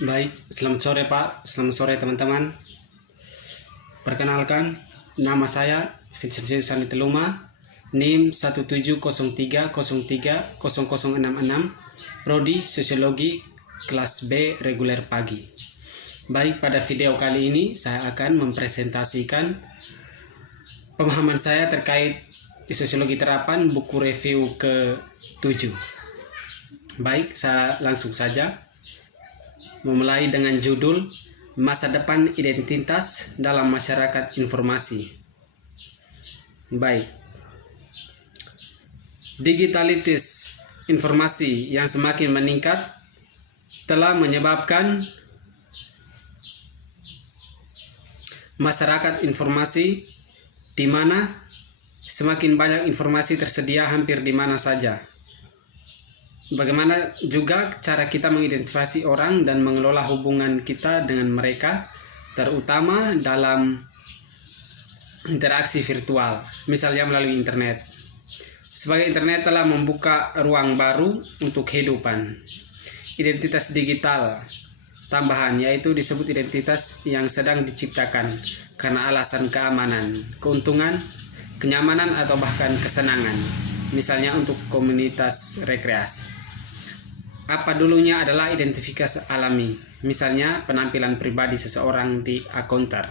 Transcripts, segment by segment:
Baik, selamat sore Pak, selamat sore teman-teman. Perkenalkan, nama saya Vincent Sani Teluma, NIM 1703030066, Prodi Sosiologi kelas B reguler pagi. Baik, pada video kali ini saya akan mempresentasikan pemahaman saya terkait di sosiologi terapan buku review ke-7. Baik, saya langsung saja memulai dengan judul Masa Depan Identitas dalam Masyarakat Informasi. Baik, digitalitas informasi yang semakin meningkat telah menyebabkan masyarakat informasi di mana semakin banyak informasi tersedia hampir di mana saja. Bagaimana juga cara kita mengidentifikasi orang dan mengelola hubungan kita dengan mereka, terutama dalam interaksi virtual, misalnya melalui internet. Sebagai internet telah membuka ruang baru untuk kehidupan. Identitas digital tambahan yaitu disebut identitas yang sedang diciptakan karena alasan keamanan, keuntungan, kenyamanan atau bahkan kesenangan, misalnya untuk komunitas rekreasi. Apa dulunya adalah identifikasi alami, misalnya penampilan pribadi seseorang di akunter.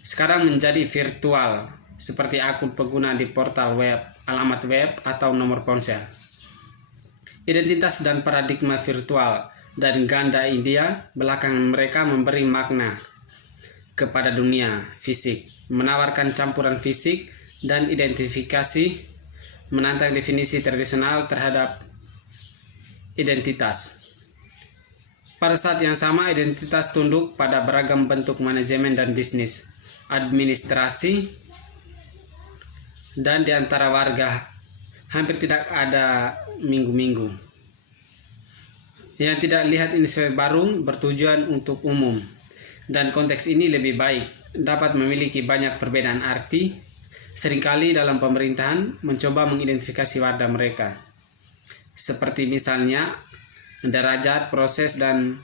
Sekarang menjadi virtual, seperti akun pengguna di portal web, alamat web, atau nomor ponsel. Identitas dan paradigma virtual dan ganda India belakangan mereka memberi makna kepada dunia fisik, menawarkan campuran fisik dan identifikasi, menantang definisi tradisional terhadap identitas. Pada saat yang sama, identitas tunduk pada beragam bentuk manajemen dan bisnis, administrasi, dan di antara warga hampir tidak ada minggu-minggu. Yang tidak lihat ini sebagai baru bertujuan untuk umum, dan konteks ini lebih baik dapat memiliki banyak perbedaan arti. Seringkali dalam pemerintahan mencoba mengidentifikasi warga mereka, seperti misalnya derajat, proses, dan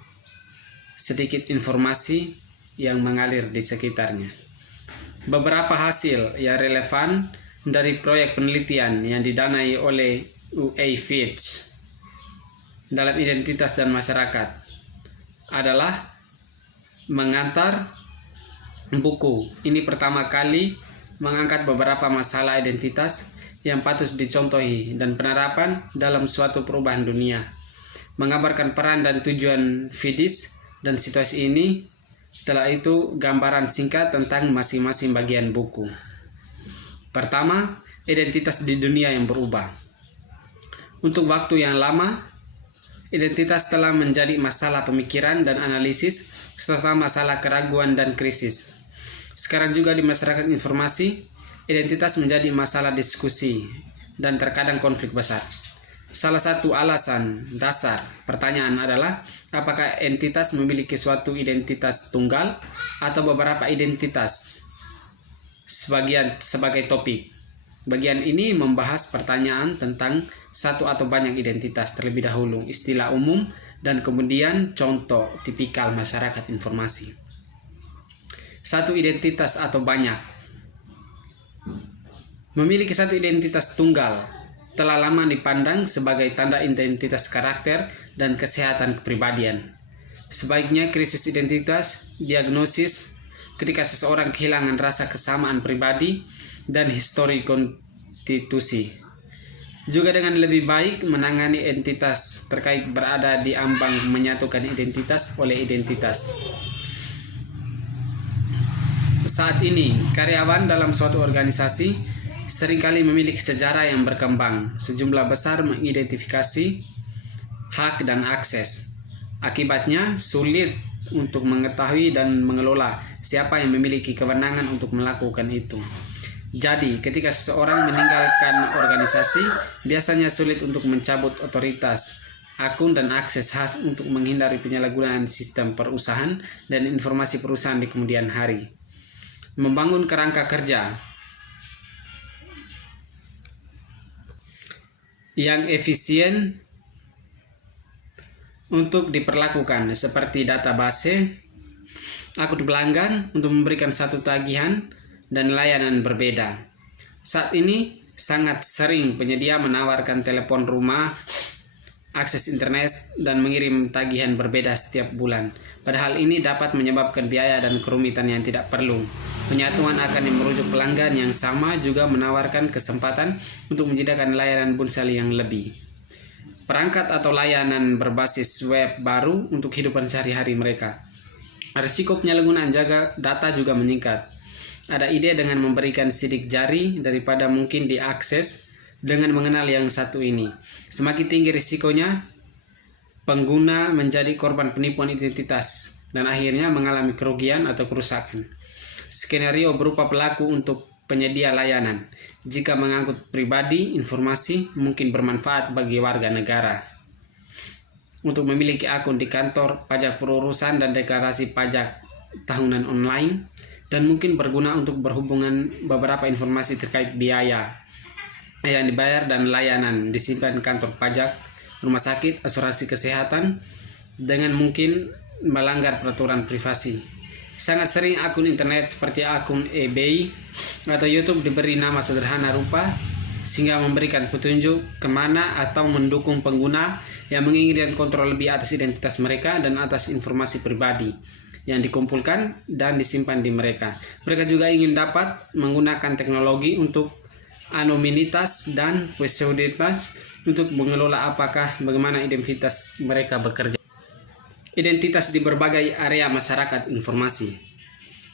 sedikit informasi yang mengalir di sekitarnya. Beberapa hasil yang relevan dari proyek penelitian yang didanai oleh UA-Fitch dalam identitas dan masyarakat adalah mengantar buku. Ini pertama kali mengangkat beberapa masalah identitas yang patut dicontohi dan penerapan dalam suatu perubahan dunia, menggambarkan peran dan tujuan FIDIS dan situasi ini. Setelah itu gambaran singkat tentang masing-masing bagian buku. Pertama, identitas di dunia yang berubah. Untuk waktu yang lama, identitas telah menjadi masalah pemikiran dan analisis serta masalah keraguan dan krisis. Sekarang juga di masyarakat informasi, identitas menjadi masalah diskusi dan terkadang konflik besar. Salah satu alasan dasar pertanyaan adalah apakah entitas memiliki suatu identitas tunggal atau beberapa identitas sebagai topik. Bagian ini membahas pertanyaan tentang satu atau banyak identitas terlebih dahulu, istilah umum, dan kemudian contoh tipikal masyarakat informasi. Satu identitas atau banyak. Memiliki satu identitas tunggal telah lama dipandang sebagai tanda identitas karakter dan kesehatan kepribadian. Sebaiknya krisis identitas diagnosis ketika seseorang kehilangan rasa kesamaan pribadi dan histori konstitusi. Juga dengan lebih baik menangani entitas terkait berada di ambang menyatukan identitas oleh identitas. Saat ini, karyawan dalam suatu organisasi seringkali memiliki sejarah yang berkembang. Sejumlah besar mengidentifikasi hak dan akses. Akibatnya sulit untuk mengetahui dan mengelola siapa yang memiliki kewenangan untuk melakukan itu. Jadi, ketika seseorang meninggalkan organisasi, biasanya sulit untuk mencabut otoritas, akun, dan akses khas untuk menghindari penyalahgunaan sistem perusahaan dan informasi perusahaan di kemudian hari. Membangun kerangka kerja yang efisien untuk diperlakukan seperti database, akun pelanggan untuk memberikan satu tagihan, dan layanan berbeda. Saat ini sangat sering penyedia menawarkan telepon rumah, akses internet, dan mengirim tagihan berbeda setiap bulan. Padahal ini dapat menyebabkan biaya dan kerumitan yang tidak perlu. Penyatuan akan yang merujuk pelanggan yang sama juga menawarkan kesempatan untuk menyediakan layanan ponsel yang lebih. Perangkat atau layanan berbasis web baru untuk kehidupan sehari-hari mereka. Risiko penyalahgunaan data juga meningkat. Ada ide dengan memberikan sidik jari daripada mungkin diakses dengan mengenal yang satu ini. Semakin tinggi risikonya, pengguna menjadi korban penipuan identitas dan akhirnya mengalami kerugian atau kerusakan. Skenario berupa pelaku untuk penyedia layanan. Jika mengangkut pribadi, informasi mungkin bermanfaat bagi warga negara untuk memiliki akun di kantor pajak perurusan dan deklarasi pajak tahunan online, dan mungkin berguna untuk berhubungan beberapa informasi terkait biaya yang dibayar dan layanan disimpan kantor pajak, rumah sakit, asuransi kesehatan, dengan mungkin melanggar peraturan privasi. Sangat sering akun internet seperti akun eBay atau YouTube diberi nama sederhana rupa sehingga memberikan petunjuk kemana atau mendukung pengguna yang menginginkan kontrol lebih atas identitas mereka dan atas informasi pribadi yang dikumpulkan dan disimpan di mereka. Mereka juga ingin dapat menggunakan teknologi untuk anonimitas dan pseudonitas untuk mengelola bagaimana identitas mereka bekerja. Identitas di berbagai area masyarakat informasi.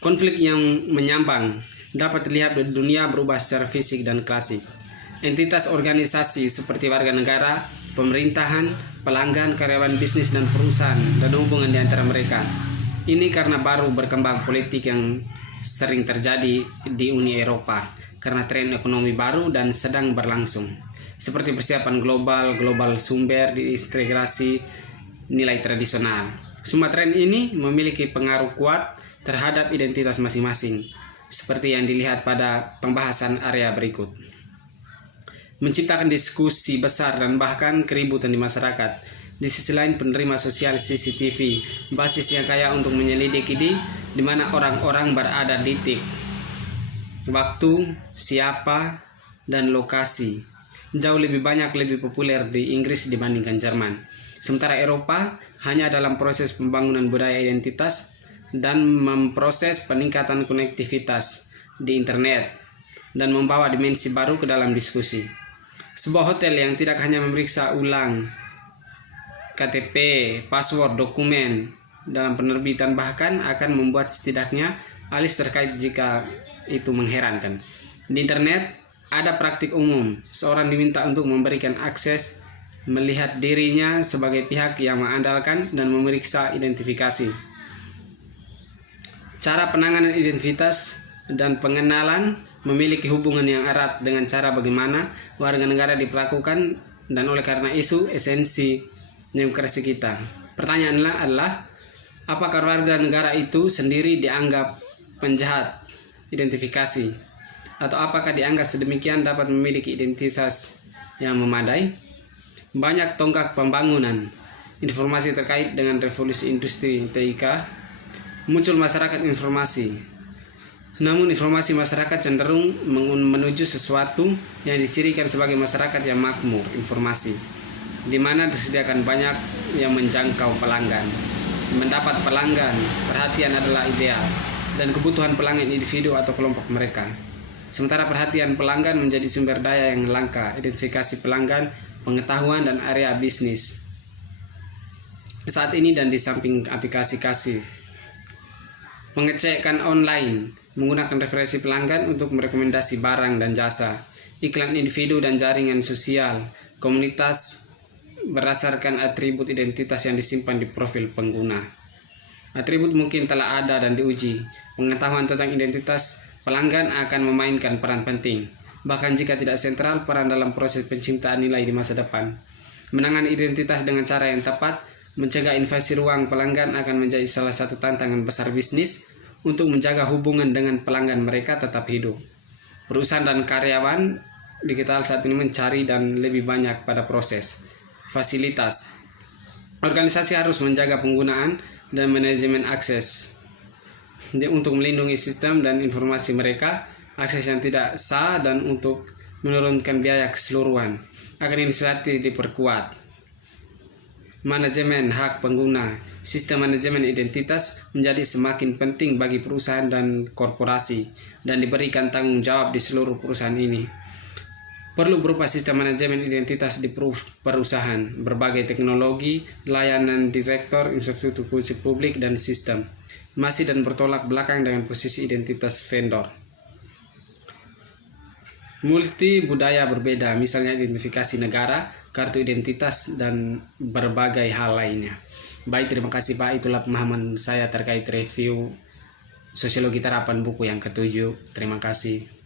Konflik yang menyambang dapat terlihat di dunia berubah secara fisik dan klasik. Entitas organisasi seperti warga negara, pemerintahan, pelanggan, karyawan bisnis dan perusahaan, dan hubungan di antara mereka. Ini karena baru berkembang politik yang sering terjadi di Uni Eropa karena tren ekonomi baru dan sedang berlangsung, seperti persiapan global sumber diintegrasi nilai tradisional. Semua tren ini memiliki pengaruh kuat terhadap identitas masing-masing, seperti yang dilihat pada pembahasan area berikut. Menciptakan diskusi besar dan bahkan keributan di masyarakat. Di sisi lain, penerima sosial CCTV, basis yang kaya untuk menyelidiki di mana orang-orang berada di titik, waktu, siapa, dan lokasi. Jauh lebih populer di Inggris dibandingkan Jerman. Sementara Eropa hanya dalam proses pembangunan budaya identitas dan memproses peningkatan konektivitas di internet dan membawa dimensi baru ke dalam diskusi. Sebuah hotel yang tidak hanya memeriksa ulang KTP, password, dokumen dalam penerbitan, bahkan akan membuat setidaknya alis terkait jika itu mengherankan. Di internet ada praktik umum, seorang diminta untuk memberikan akses melihat dirinya sebagai pihak yang mengandalkan dan memeriksa identifikasi. Cara penanganan identitas dan pengenalan memiliki hubungan yang erat dengan cara bagaimana warga negara diperlakukan dan oleh karena isu esensi demokrasi kita. Pertanyaannya adalah, apakah warga negara itu sendiri dianggap penjahat identifikasi, atau apakah dianggap sedemikian dapat memiliki identitas yang memadai? Banyak tonggak pembangunan informasi terkait dengan revolusi industri TIK, muncul masyarakat informasi. Namun informasi masyarakat cenderung menuju sesuatu yang dicirikan sebagai masyarakat yang makmur informasi, di mana disediakan banyak yang menjangkau pelanggan. Mendapat pelanggan, perhatian adalah ideal, dan kebutuhan pelanggan individu atau kelompok mereka. Sementara perhatian pelanggan menjadi sumber daya yang langka, identifikasi pelanggan, pengetahuan, dan area bisnis. Saat ini dan di samping aplikasi pengecekan online menggunakan referensi pelanggan untuk merekomendasi barang dan jasa, iklan individu dan jaringan sosial, komunitas berdasarkan atribut identitas yang disimpan di profil pengguna. Atribut mungkin telah ada dan diuji. Pengetahuan tentang identitas pelanggan akan memainkan peran penting, bahkan jika tidak sentral, peran dalam proses penciptaan nilai di masa depan. Menangani identitas dengan cara yang tepat, mencegah invasi ruang pelanggan akan menjadi salah satu tantangan besar bisnis untuk menjaga hubungan dengan pelanggan mereka tetap hidup. Perusahaan dan karyawan digital saat ini mencari dan lebih banyak pada proses fasilitas Organisasi harus menjaga penggunaan dan manajemen akses untuk melindungi sistem dan informasi mereka, akses yang tidak sah, dan untuk menurunkan biaya keseluruhan. Administratif diperkuat. Manajemen hak pengguna. Sistem manajemen identitas menjadi semakin penting bagi perusahaan dan korporasi, dan diberikan tanggung jawab di seluruh perusahaan ini. Perlu berupa sistem manajemen identitas di perusahaan, berbagai teknologi, layanan direktur, infrastruktur kunci publik, dan sistem. Masih dan bertolak belakang dengan posisi identitas vendor. Multi budaya berbeda, misalnya identifikasi negara, kartu identitas, dan berbagai hal lainnya. Baik, terima kasih Pak. Itulah pemahaman saya terkait review Sosiologi Terapan buku yang ke-7. Terima kasih.